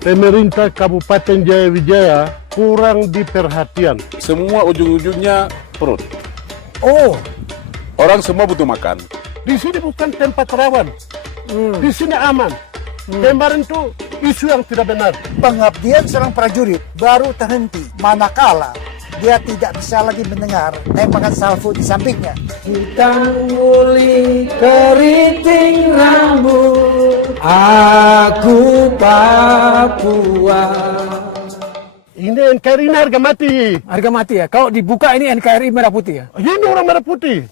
pemerintah Kabupaten Jayawijaya kurang diperhatian. Semua ujung-ujungnya perut. Oh, Orang semua butuh makan. Di sini bukan tempat rawan, di sini aman. Kemarin tuh isu yang tidak benar. pengabdian seorang prajurit baru terhenti manakala dia tidak bisa lagi mendengar tembakan salvo di sampingnya. Hitam muli keriting rambut, aku Papua. Ini NKRI ini harga mati. Harga mati ya? Kalau dibuka ini NKRI merah putih ya? Ini orang merah putih.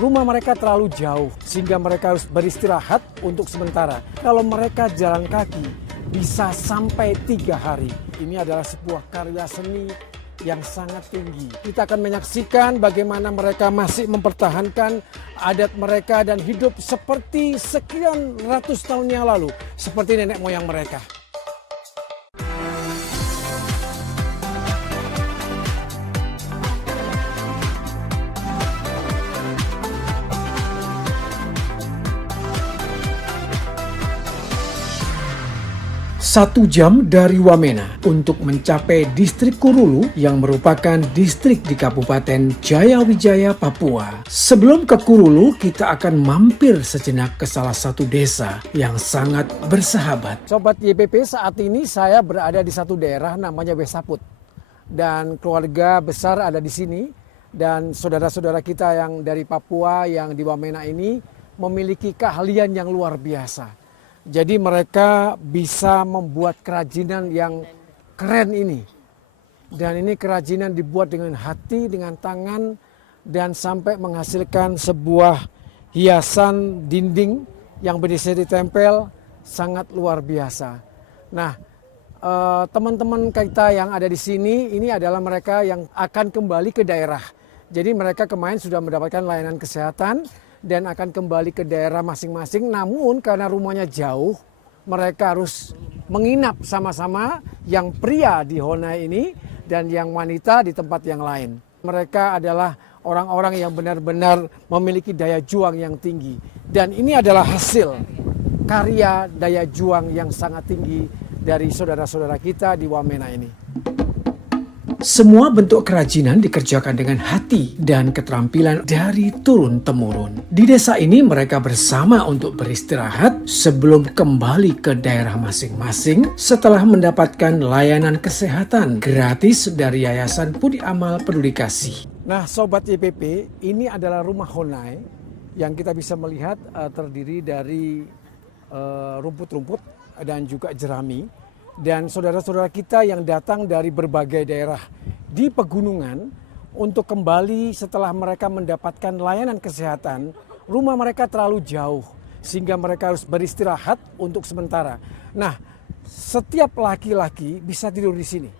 Rumah mereka terlalu jauh sehingga mereka harus beristirahat untuk sementara. Kalau mereka jalan kaki bisa sampai 3 hari. Ini adalah sebuah karya seni yang sangat tinggi. Kita akan menyaksikan bagaimana mereka masih mempertahankan adat mereka dan hidup seperti sekian ratus tahun yang lalu. Seperti nenek moyang mereka. Satu jam dari Wamena untuk mencapai distrik Kurulu yang merupakan distrik di Kabupaten Jayawijaya, Papua. Sebelum ke Kurulu, kita akan mampir sejenak ke salah satu desa yang sangat bersahabat. Sobat YPP, saat ini saya berada di satu daerah namanya Wesaput. Dan keluarga besar ada di sini. Dan saudara-saudara kita yang dari Papua yang di Wamena ini memiliki keahlian yang luar biasa. Jadi mereka bisa membuat kerajinan yang keren ini. Dan ini kerajinan dibuat dengan hati, dengan tangan, dan sampai menghasilkan sebuah hiasan dinding yang bisa ditempel sangat luar biasa. Nah, teman-teman kita yang ada di sini, ini adalah mereka yang akan kembali ke daerah. Jadi mereka kemarin sudah mendapatkan layanan kesehatan, dan akan kembali ke daerah masing-masing. Namun karena rumahnya jauh, mereka harus menginap sama-sama, yang pria di Honai ini dan yang wanita di tempat yang lain. Mereka adalah orang-orang yang benar-benar memiliki daya juang yang tinggi. Dan ini adalah hasil karya daya juang yang sangat tinggi dari saudara-saudara kita di Wamena ini. Semua bentuk kerajinan dikerjakan dengan hati dan keterampilan dari turun-temurun. Di desa ini mereka bersama untuk beristirahat sebelum kembali ke daerah masing-masing setelah mendapatkan layanan kesehatan gratis dari Yayasan Budi Amal Peduli Kasih. Nah, Sobat YPP, ini adalah rumah Honai yang kita bisa melihat terdiri dari rumput-rumput dan juga jerami. Dan saudara-saudara kita yang datang dari berbagai daerah di pegunungan untuk kembali setelah mereka mendapatkan layanan kesehatan, rumah mereka terlalu jauh sehingga mereka harus beristirahat untuk sementara. Nah, setiap laki-laki bisa tidur di sini.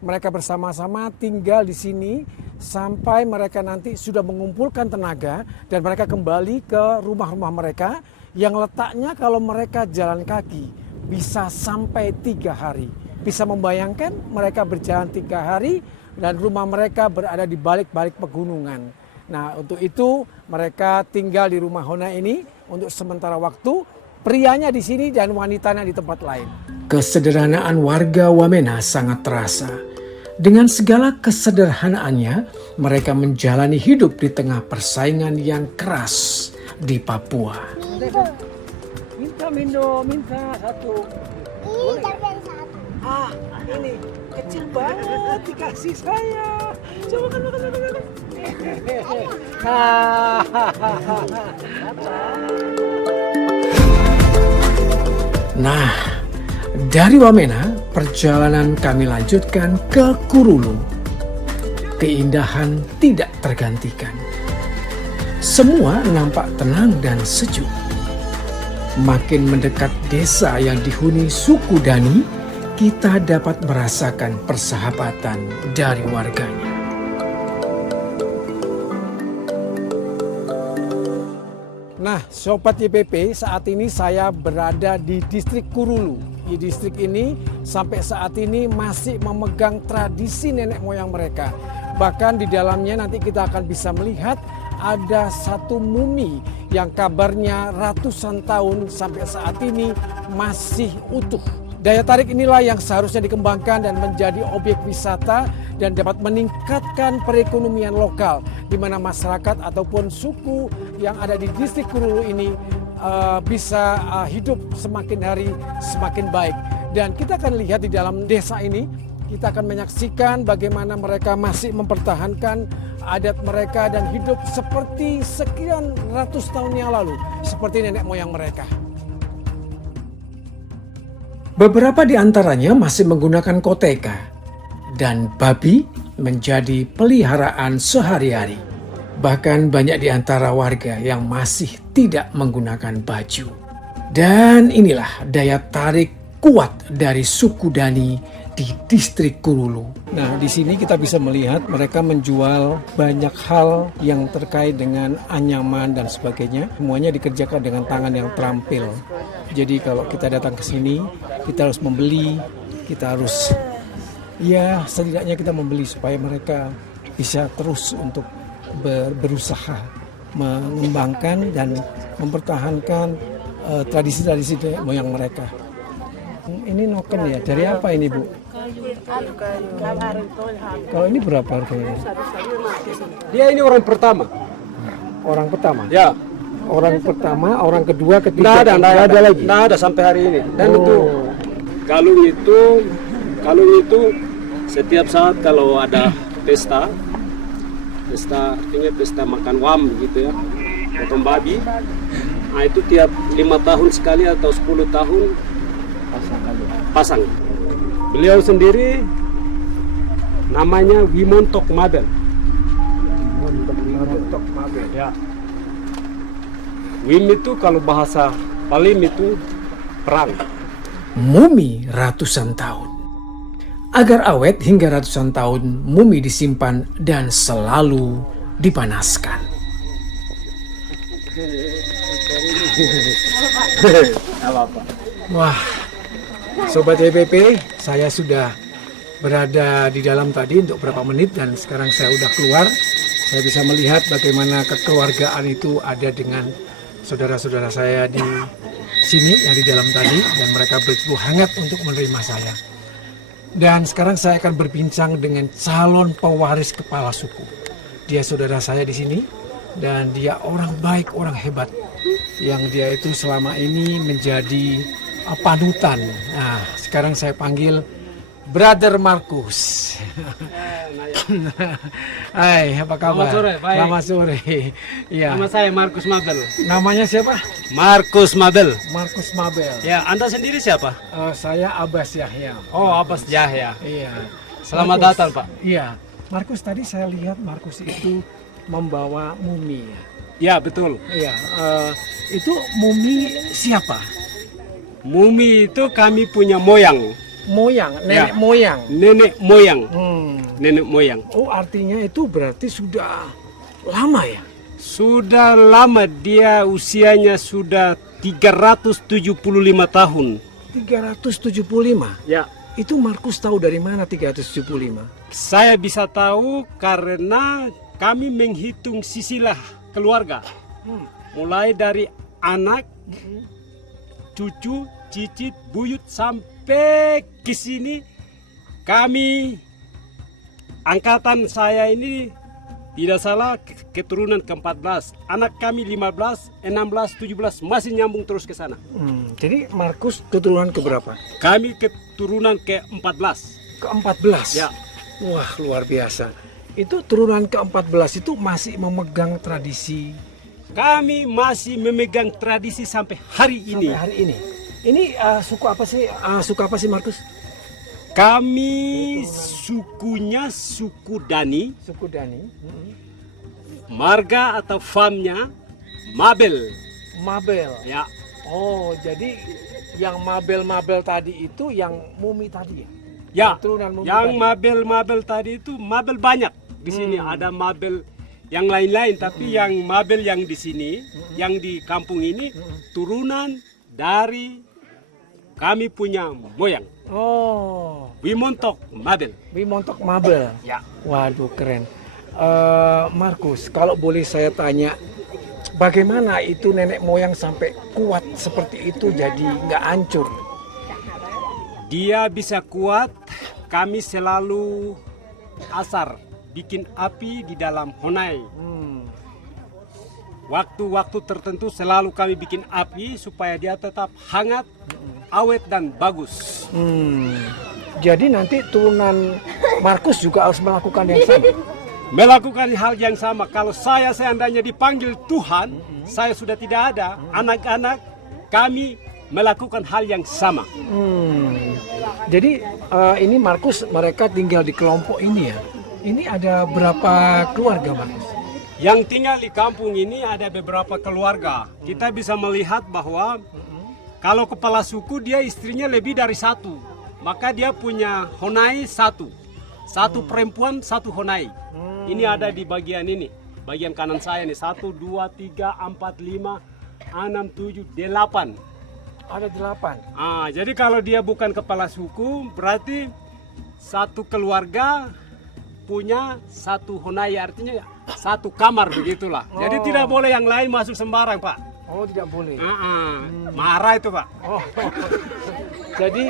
Mereka bersama-sama tinggal di sini sampai mereka nanti sudah mengumpulkan tenaga dan mereka kembali ke rumah-rumah mereka yang letaknya kalau mereka jalan kaki bisa sampai 3 hari. Bisa membayangkan mereka berjalan 3 hari dan rumah mereka berada di balik-balik pegunungan. Nah, untuk itu mereka tinggal di rumah Honai ini untuk sementara waktu. Prianya di sini dan wanitanya di tempat lain. Kesederhanaan warga Wamena sangat terasa. Dengan segala kesederhanaannya, mereka menjalani hidup di tengah persaingan yang keras di Papua. Minta satu. Ini tapi yang satu. Ini kecil banget dikasih saya. Coba makan. Nah, dari Wamena perjalanan kami lanjutkan ke Kurulu. Keindahan tidak tergantikan. Semua nampak tenang dan sejuk. Makin mendekat desa yang dihuni suku Dani, kita dapat merasakan persahabatan dari warganya. Nah, Sobat YPP, saat ini saya berada di distrik Kurulu. Di distrik ini sampai saat ini masih memegang tradisi nenek moyang mereka. Bahkan di dalamnya nanti kita akan bisa melihat ada satu mumi yang kabarnya ratusan tahun sampai saat ini masih utuh. Daya tarik inilah yang seharusnya dikembangkan dan menjadi objek wisata dan dapat meningkatkan perekonomian lokal, di mana masyarakat ataupun suku yang ada di distrik Kurulu ini bisa hidup semakin hari semakin baik. Dan kita akan lihat di dalam desa ini, kita akan menyaksikan bagaimana mereka masih mempertahankan adat mereka dan hidup seperti sekian ratus tahun yang lalu, seperti nenek moyang mereka. Beberapa di antaranya masih menggunakan koteka dan babi menjadi peliharaan sehari-hari. Bahkan banyak di antara warga yang masih tidak menggunakan baju. Dan inilah daya tarik kuat dari suku Dani di distrik Kurulu. Nah, di sini kita bisa melihat mereka menjual banyak hal yang terkait dengan anyaman dan sebagainya. Semuanya dikerjakan dengan tangan yang terampil. Jadi kalau kita datang ke sini, kita harus membeli, kita harus setidaknya kita membeli supaya mereka bisa terus untuk berusaha mengembangkan dan mempertahankan tradisi-tradisi moyang mereka. Ini noken ya, dari apa ini Bu? Kalau ini berapa harganya? Dia ini orang pertama. Orang pertama? Ya. Orang pertama, orang kedua, ketiga, Nggak ada lagi. Nggak ada sampai hari ini. Dan itu kalung itu setiap saat kalau ada pesta artinya pesta makan wam gitu ya, potong babi. Nah itu tiap 5 tahun sekali atau 10 tahun pasang. Beliau sendiri namanya Wimontok Mabel. Wimontok Mabel. Ya. Wim itu kalau bahasa Palim itu perang. Mumi ratusan tahun. Agar awet hingga ratusan tahun, mumi disimpan dan selalu dipanaskan. Wah, Sobat YPP, saya sudah berada di dalam tadi untuk beberapa menit dan sekarang saya udah keluar. Saya bisa melihat bagaimana kekeluargaan itu ada dengan saudara-saudara saya di sini yang di dalam tadi, dan mereka begitu hangat untuk menerima saya. Dan sekarang saya akan berbincang dengan calon pewaris kepala suku. Dia saudara saya di sini dan dia orang baik, orang hebat yang dia itu selama ini menjadi panutan. Nah, sekarang saya panggil Brother Markus. Hai, apa kabar? Selamat sore, baik. Selamat sore. Iya. Nama saya Markus Mabel. Namanya siapa? Markus Mabel. Markus Mabel. Ya, Anda sendiri siapa? Saya Abbas Yahya. Oh, Abbas Yahya. Iya. Selamat Markus. datang, Pak. Iya. Markus, tadi saya lihat Markus itu membawa mumi. Ya, betul. Iya. Itu mumi siapa? Mumi itu kami punya moyang. Moyang, nenek Ya. moyang. Nenek moyang. Nenek moyang. Oh, artinya itu berarti sudah lama ya? Sudah lama, dia usianya sudah 375 tahun. 375? Ya. Itu Markus tahu dari mana 375? Saya bisa tahu karena kami menghitung silsilah keluarga. Mulai dari anak, cucu, cicit, buyut sampai ke sini. Kami angkatan saya ini tidak salah keturunan ke-14. Anak kami 15, 16, 17 masih nyambung terus ke sana. Jadi Markus keturunan keberapa? Kami keturunan ke-14. Ke-14? Ya. Wah, luar biasa. Itu turunan ke-14 itu masih memegang tradisi. Kami masih memegang tradisi sampai hari ini. Sampai hari ini. Ini suku apa sih? Suku apa sih Markus? Kami sukunya suku Dani. Suku Dani. Marga atau farmnya Mabel. Mabel. Ya. Oh, jadi yang Mabel tadi itu yang mumi tadi ya? Ya. Keturunan mumi Yang tadi. Mabel tadi itu Mabel banyak. Di sini ada Mabel yang lain-lain, tapi yang Mabel yang di sini, yang di kampung ini turunan dari kami punya moyang. Oh, Wimontok Mabel. Wimontok Mabel. Ya. Waduh, keren. Markus, kalau boleh saya tanya, bagaimana itu nenek moyang sampai kuat seperti itu jadi nggak hancur? Dia bisa kuat, kami selalu asar, bikin api di dalam honai. Waktu-waktu tertentu selalu kami bikin api supaya dia tetap hangat, awet dan bagus. Jadi nanti turunan Markus juga harus melakukan yang sama. Melakukan hal yang sama. Kalau saya seandainya dipanggil Tuhan, saya sudah tidak ada. Anak-anak kami melakukan hal yang sama. Jadi ini Markus mereka tinggal di kelompok ini ya. Ini ada berapa keluarga Markus? Yang tinggal di kampung ini ada beberapa keluarga. Kita bisa melihat bahwa kalau kepala suku dia istrinya lebih dari satu. Maka dia punya honai satu. Satu perempuan, satu honai. Ini ada di bagian ini. Bagian kanan saya nih. 1, 2, 3, 4, 5, 6, 7, 8. Ada 8. Jadi kalau dia bukan kepala suku, berarti satu keluarga punya satu honai, artinya satu kamar begitulah. Jadi tidak boleh yang lain masuk sembarang, Pak. Oh, tidak boleh. Marah itu, Pak. Oh. Jadi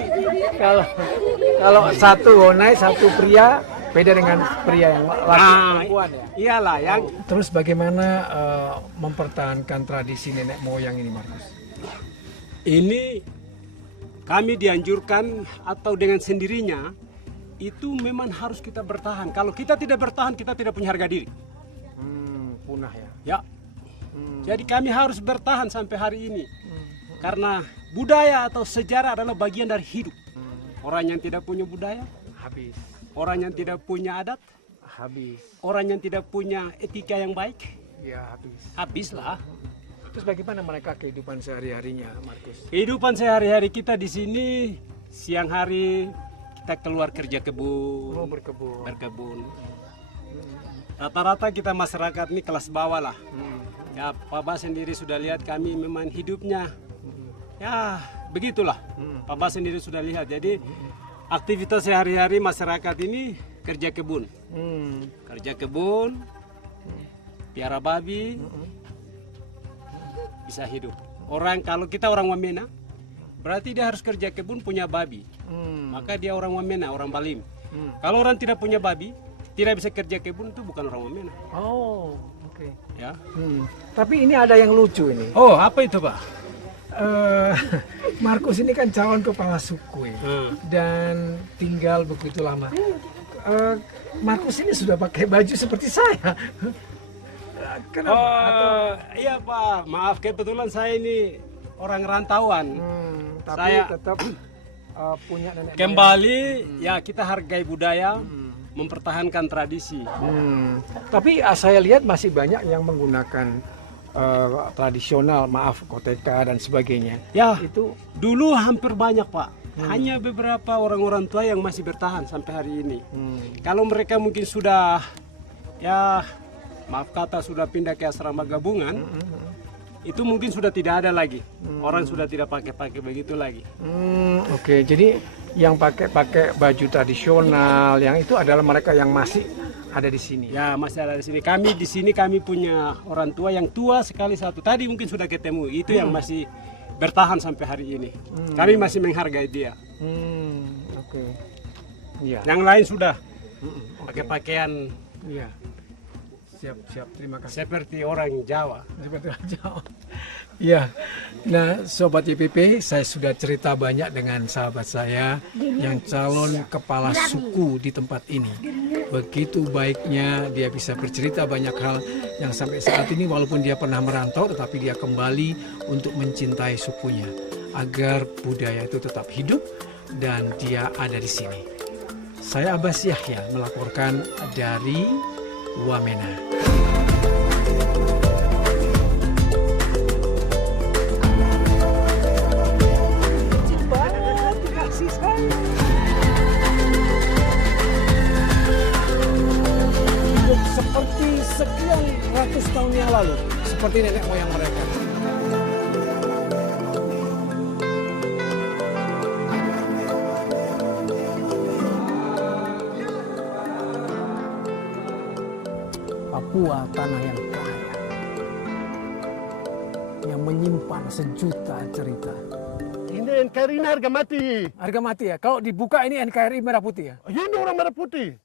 kalau satu honai, satu pria beda dengan pria yang laki perempuan ya. Iyalah yang Terus bagaimana mempertahankan tradisi nenek moyang ini, Markus? ini kami dianjurkan atau dengan sendirinya itu memang harus kita bertahan. Kalau kita tidak bertahan, kita tidak punya harga diri. Punah ya. Ya. Jadi kami harus bertahan sampai hari ini. Karena budaya atau sejarah adalah bagian dari hidup. Orang yang tidak punya budaya, Habis. orang yang tidak punya adat, Habis. orang yang tidak punya etika yang baik, Ya habis. habislah. Terus bagaimana mereka kehidupan sehari-harinya, Markus? Kehidupan sehari-hari kita di sini, siang hari kita keluar kerja kebun, Oh, berkebun. berkebun. Rata-rata kita masyarakat ini kelas bawah lah. Ya, Pak Bas sendiri sudah lihat kami memang hidupnya. Ya, begitulah. Pak Bas sendiri sudah lihat. Jadi aktivitas sehari-hari masyarakat ini kerja kebun. Kerja kebun, piara babi, bisa hidup. Kalau kita orang Wamena, berarti dia harus kerja kebun punya babi. Maka dia orang Wamena, orang Balim. Kalau orang tidak punya babi, tidak bisa kerja kebun, itu bukan orang Wamena. Oh, oke. Ya. Tapi ini ada yang lucu ini. Oh, apa itu, Pak? Markus ini kan calon kepala suku ya. Dan tinggal begitu lama. Markus ini sudah pakai baju seperti saya. Kenapa? Iya, Pak. Maaf, kebetulan saya ini orang rantauan. Tapi Saya tetap punya nenek kembali, ya kita hargai budaya, mempertahankan tradisi. Tapi saya lihat masih banyak yang menggunakan tradisional, maaf, koteka dan sebagainya. Ya, Itu dulu hampir banyak, Pak. Hanya beberapa orang-orang tua yang masih bertahan sampai hari ini. Kalau mereka mungkin sudah, ya maaf kata, sudah pindah ke asrama gabungan, itu mungkin sudah tidak ada lagi. Orang sudah tidak pakai begitu lagi. Oke, jadi yang pakai baju tradisional, yang itu adalah mereka yang masih ada di sini. Ya, masih ada di sini. Kami di sini kami punya orang tua yang tua sekali satu. Tadi mungkin sudah ketemu. Itu yang masih bertahan sampai hari ini. Kami masih menghargai dia. Oke. Iya. Yang lain sudah pakai pakaian Iya. Siap. Terima kasih. seperti orang Jawa. Seperti Jawa. Iya. Nah, Sobat YPP, saya sudah cerita banyak dengan sahabat saya yang calon kepala suku di tempat ini. Begitu baiknya dia bisa bercerita banyak hal yang sampai saat ini walaupun dia pernah merantau tetapi dia kembali untuk mencintai sukunya agar budaya itu tetap hidup dan dia ada di sini. Saya Abbas Yahya melaporkan dari Wamena. Seperti sekian ratus tahun yang lalu, seperti nenek moyang mereka. Papua tanah yang kaya, yang menyimpan sejuta cerita. Ini NKRI ini harga mati. Harga mati ya. Kalau dibuka ini NKRI merah putih ya. Ini orang merah putih.